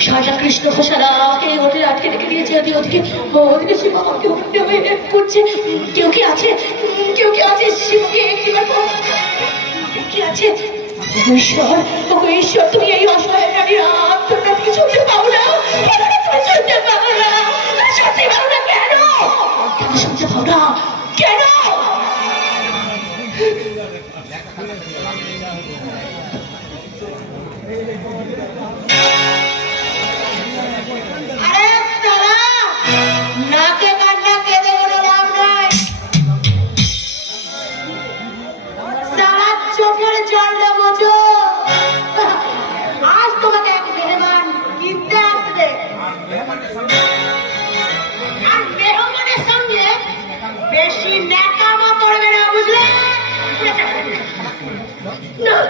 শয়তান কৃষ্ণ ঘোষালাকে ওদের আটকে রেখে দিয়েছে ওদিকে ওদিকে ওদিকে শিবা আমাকে করছে। কেউ কি আছে? কেউ কি আছে শিবকে কেউ কি আছে? ঈশ্বর ঈশ্বর এই অসহায় কেন? কেন?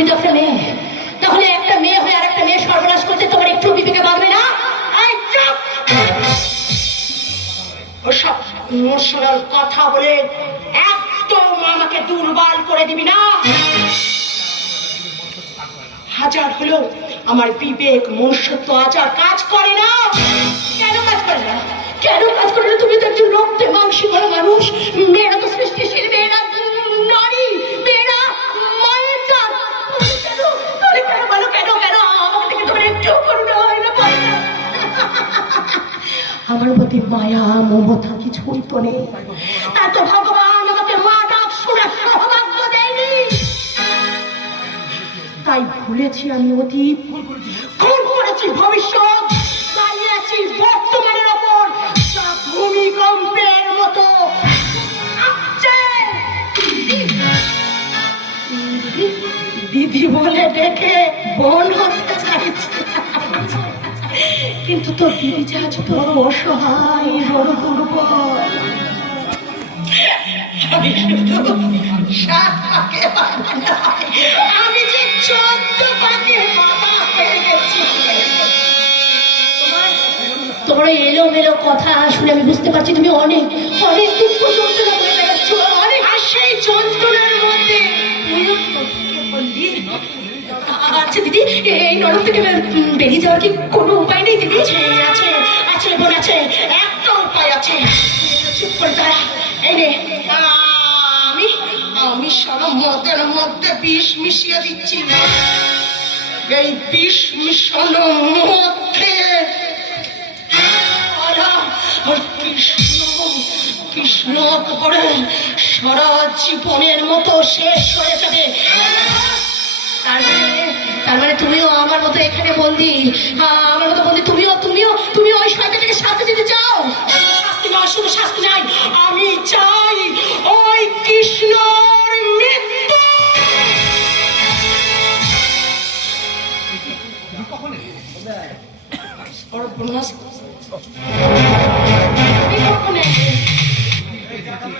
তুমি তো একটা মেয়ে। তাহলে একটা মেয়ে হয়ে আর একটা মেয়ে সর্বনাশ করতে তোমার একটু বিবেকে বাঁধবে না? কথা বলে একদম আমাকে দুর্বল করে দিবি না। হাজার হলো আমার বিবেক, মনুষ্যত্ব আচার কাজ করে না। কেন কাজ করে না? কেন কাজ করে না? তুমি তো একজন রক্তে মাংসী মানুষ। মেয়েরা তো সৃষ্টিশীল। আমার মায়া, মমতা কিছুই তো নেই। তো ভগবান আমাকে তাই ভুলেছি আমি অতীত খুন করেছি ভবিষ্যৎ বর্তমানের ওপর ভূমিকম্পের মতো। দিদি বলে ডেকে বোন হতে চাইছে। কিন্তু তোর দিদি যা তো বড় অসহায় বড় দুর্বল আমি শুধু সাত যে চোদ্দ পাকে বাঁধা হয়ে গেছি। কথা শুনে আমি বুঝতে পারছি তুমি অনেক আচ্ছা দিদি এই নরক থেকে বেরিয়ে যাওয়ার কি কোনো উপায় নেই দিদি? আছে আছে বোন, আছে, একটা উপায় আছে। চুপ করে দাঁড়া। এই রে আমি আমি সারা মদের মধ্যে বিষ মিশিয়ে দিচ্ছি এই বিষ মিশানো সারা কৃষ্ণ সারা জীবনের মতো শেষ হয়ে যাবে। তার মানে তুমিও আমার মতো এখানে বন্দি। আমার মতো বন্দি। তুমিও তুমিও তুমি ওই শয়তানটাকে শাস্তি দিতে চাও? শাস্তি নয় শুধু শাস্তি নাই। আমি চাই ওই। বিপক্ষণে।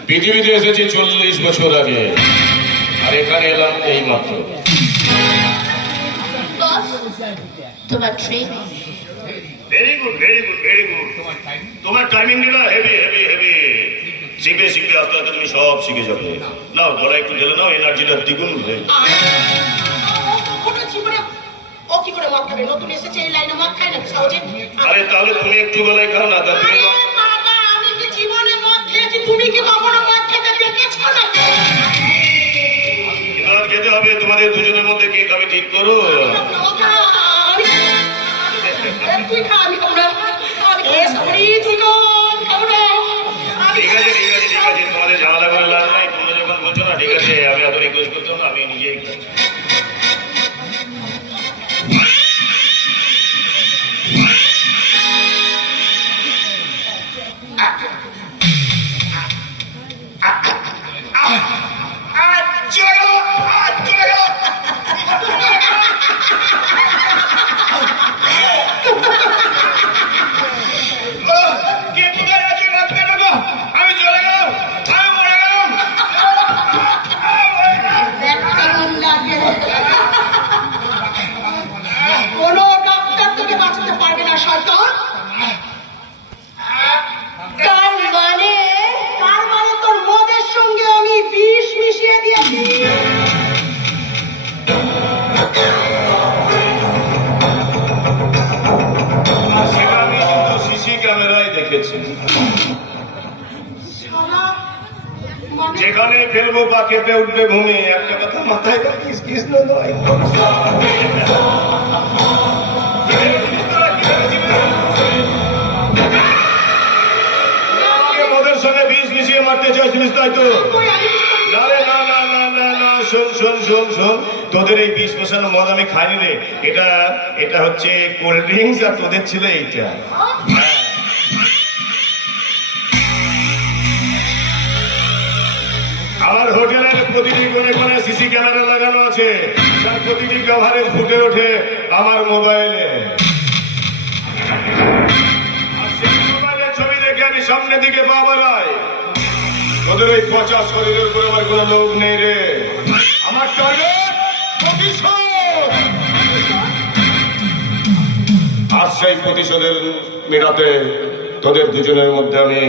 পৃথিবীতে এসেছি চল্লিশ বছর আগে। আর এখানে এলাম এই মাত্র। তোমার train very good very good very good তোমার টাইমিংটা হেভি হেভি হেভি শিখবে শিখবে আস্তে আস্তে তুমি সব শিখে যাবে। নাও ধরা একটু ঢেলে নাও এনার্জিটা দ্বিগুণ হয়ে ও কখনো জীবনে- ও কি করে মদ খাবে? নতুন এসেছে এই লাইনে মদ খায় না সহজে? আরে তাহলে তুমি একটু বেলায় খাও না তা তুমি বাবা, আমি কি জীবনে মদ খেয়েছি? তুমি কি কখনো মদ খেতে দেখেছ না? খেতে হবে তোমাদের দুজনের মধ্যে কে খাবে ঠিক করো। তুই এখানে ফেলব বা কেঁপে উঠবে ভূমি একটা কথা মাথায় কৃষ্ণ তোদের বিষ মদ আমি খাইনি রে। এটা এটা হচ্ছে কোল্ড ড্রিঙ্কস আর তোদের ছিল এইটা। হ্যাঁ। আমার হোটেলের প্রতিটি কোণে কোণে সিসি ক্যামেরা লাগানো আছে। তার প্রতিটি কভারেজ ফুটে ওঠে আমার মোবাইলে। মোবাইলের ছবি দেখে আমি সামনের দিকে পা বাড়াই। তোদের ওই পচা শরীরের উপর আমার কোনো লোক নেই রে। আমার টার্গেট আর সেই প্রতিশোধের মেটাতে তোদের দুজনের মধ্যে আমি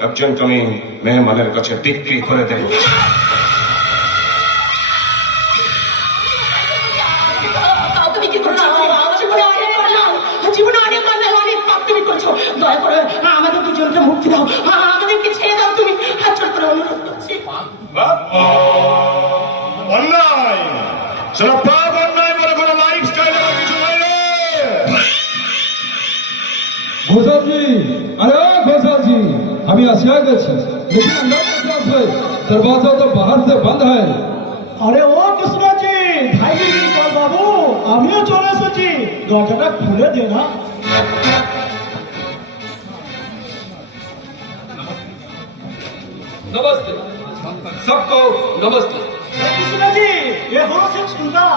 একজনকে আমি মেহমানের কাছে বিক্রি করে দেব দয়া। করে আমাদের দুজনকে মুক্তি দাও আমাদেরকে ছেড়ে দাও তুমি হাত করে অনুরোধ করছি। हम यहाँ से आ गए थे लेकिन अंदर का क्लास है दरवाजा तो बाहर से बंद है আরে ও কৃষ্ণজি ভাইজি কর বাবু আমিও চলে এসেছি দরজাটা খুলে দে না नमस्ते सबको नमस्ते কৃষ্ণজি এ হলো সে সুন্দর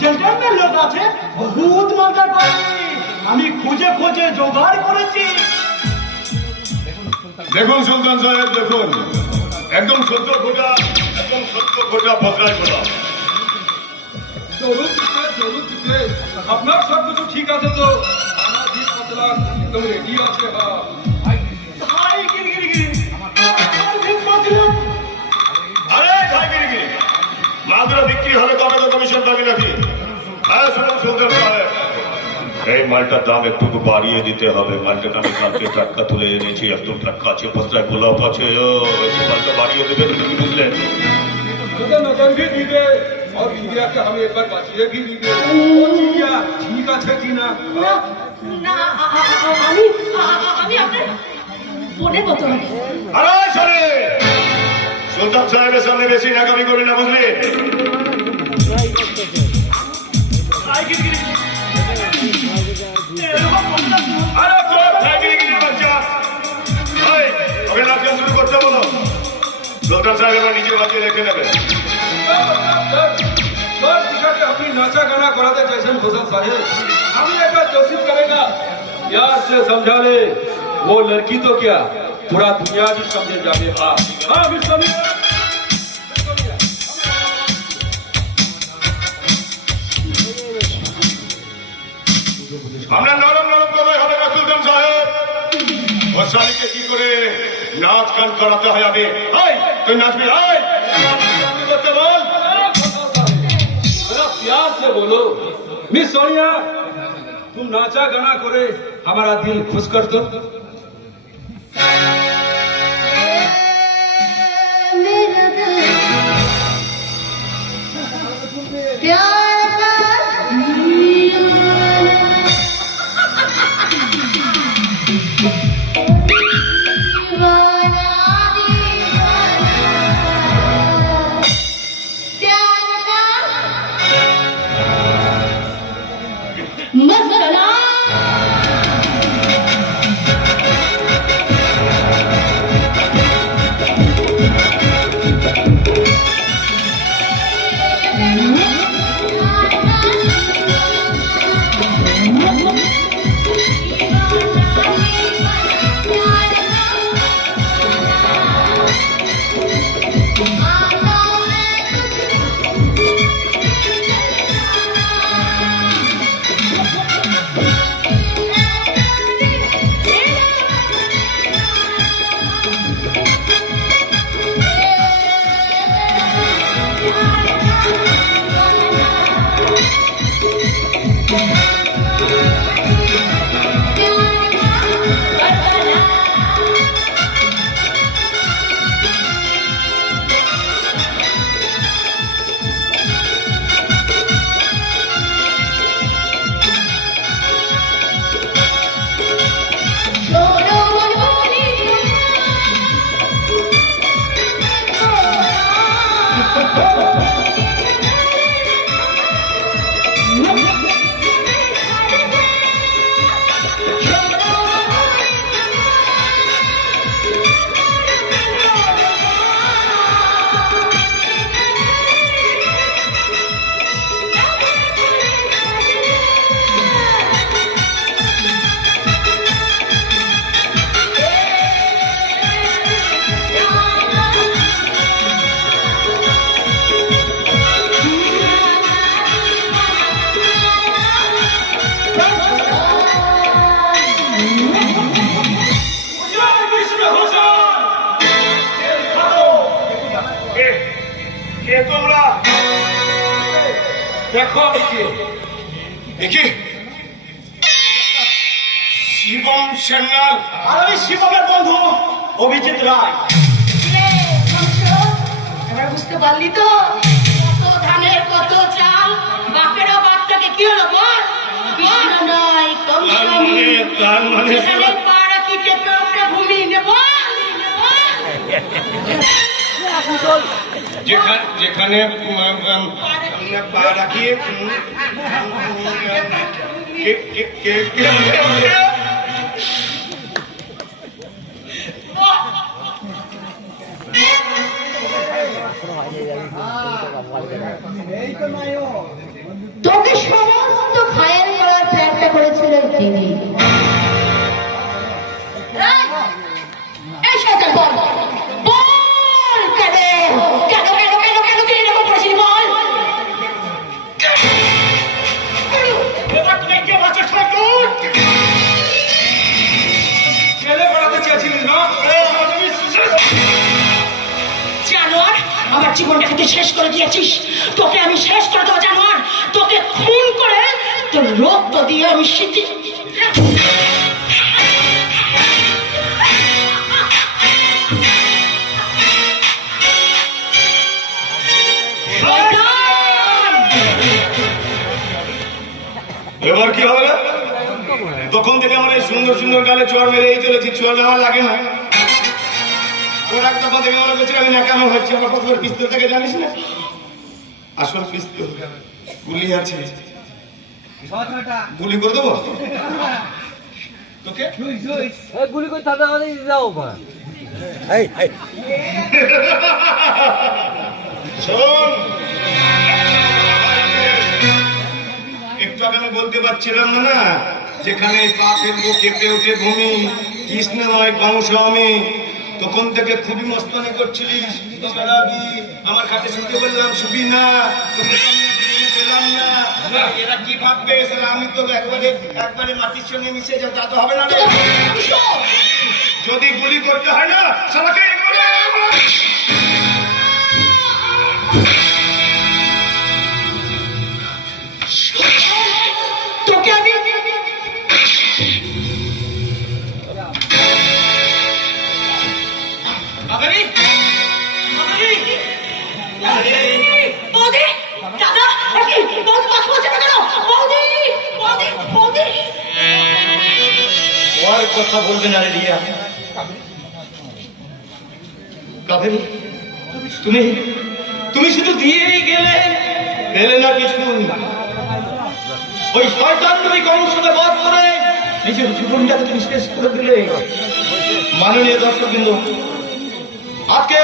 জেন্টালম্যান লোক আছে বহুত মজার পাচ্ছি আমি খুঁজে খুঁজে জোগাড় করেছি দেখুন সুলতান সাহেব দেখুন একদম সত্য ফোটা একদম সত্য ফোটা বদলায় দিতে আপনার সব কিছু ঠিক আছে তো? আমার একদম রেডি আছে আর গিরি বিক্রি হলে তবে তো কমিশন পাবি নাকি? হ্যাঁ শুনুন সুলতান সাহেব এই মালটার দাম একটু বাড়িয়ে দিতে হবে মালটা আমি কালকে টাটকা তুলে এনেছি একদম টাটকা আছে বস্তায় গোলাপ আছে ও একটু মালটা বাড়িয়ে দেবেন কি বুঝলেন तो नजर भी दीजिए और चिड़िया के हम एक बार बचिए भी दीजिए ओ चिड़िया ठीक আছে কি না না না আ- আ- আ- আমি আ- আ- আমি আপনার বোনের মতো আরে সরে সুলতান সাহেবের সামনে বেশি নাকামি করি না বুঝলি সুলতান সাহেব এবার নিজের বাজিয়ে রেখে নেবে सर दिखा के अपनी नाचा गाना कराते जैसे घोषा साहेब हम एक बार कोशिश करेगा प्यार से समझा ले वो लड़की तो क्या पूरा दुनिया भी समझे जाने हाँ हाँ अभी समझ আমরা নরম নরম কথাই হবে না সুলতান সাহেব ও শালিকে কি করে নাচ গান করাতে হয় আগে এই, তুই নাচবি এই! নাচবি করতে বল जरा प्यार से बोलो मिस सोनिया तुम नाचा गाना करे हमारा दिल खुश कर दो मेरा दिल प्यार দেখো আমি কে দেখি। শিবম সেনাল আর আমি শিবমের বন্ধু অভিজিৎ রায়। এবার বুঝতে পারলি তো? কত ধানের কত চাল? বাপেরও বাপটাকে কি হলো বল? নয় মানে তার মানে যেখানে পা রাখি টেপে ওপরে ভূমি নে বল বল। যেখানে পা রাখিয়ে তোকে সমস্ত ঘায়েল করার প্ল্যানটা করেছিল এই দিদি এই, বল। শেষ করে দিয়েছিস? তোকে আমি শেষ করে দেবো, জানোয়ার। তোকে খুন করে তোর রক্ত দিয়ে আমি স্মৃতি এবার কি হবে? তখন থেকে আমার সুন্দর সুন্দর গালে চোয়ার মেরেই চলেছি চোয়ার আমার লাগে না। ওর হচ্ছে। আমার কত পিস্তল থেকে জানিস না? আসল পিস্তল গুলি। আছে। গুলি করে দেবো? তোকে? গুলি করে তাদের আমাদের দাও মা এই এই। শোন। একটু আগে আমি বলতে পারছিলাম না না যেখানে পা ফেলব কেঁপে উঠে ভূমি কৃষ্ণ নয় কংস আমি তখন থেকে খুবই মস্তানি করছিলিস আমার কাছে শুনতে বললাম শুবি না? তোকে পেলাম না। এরা কি ভাববে? আমি তো একবারে একবারে মাটির সঙ্গে মিশে যাও তা তো হবে না। যদি গুলি করতে হয় না সালাকে কথা বলবে না রে রিয়া। কাবেরী তুমি তুমি শুধু দিয়েই গেলে পেলে না কিছু। ওই শয়তান তুমি কংসকে বধ করে নিজের জীবনটাকে তুমি শেষ করে দিলে। মাননীয় দর্শক বিন্দু আজকে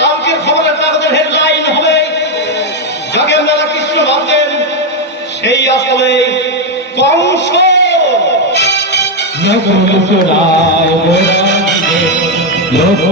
কালকে খবরের কাগজের হেডলাইন হবে যাকে আপনারা কৃষ্ণ ভাবতেন সেই আসলে কংস योग सुराय योग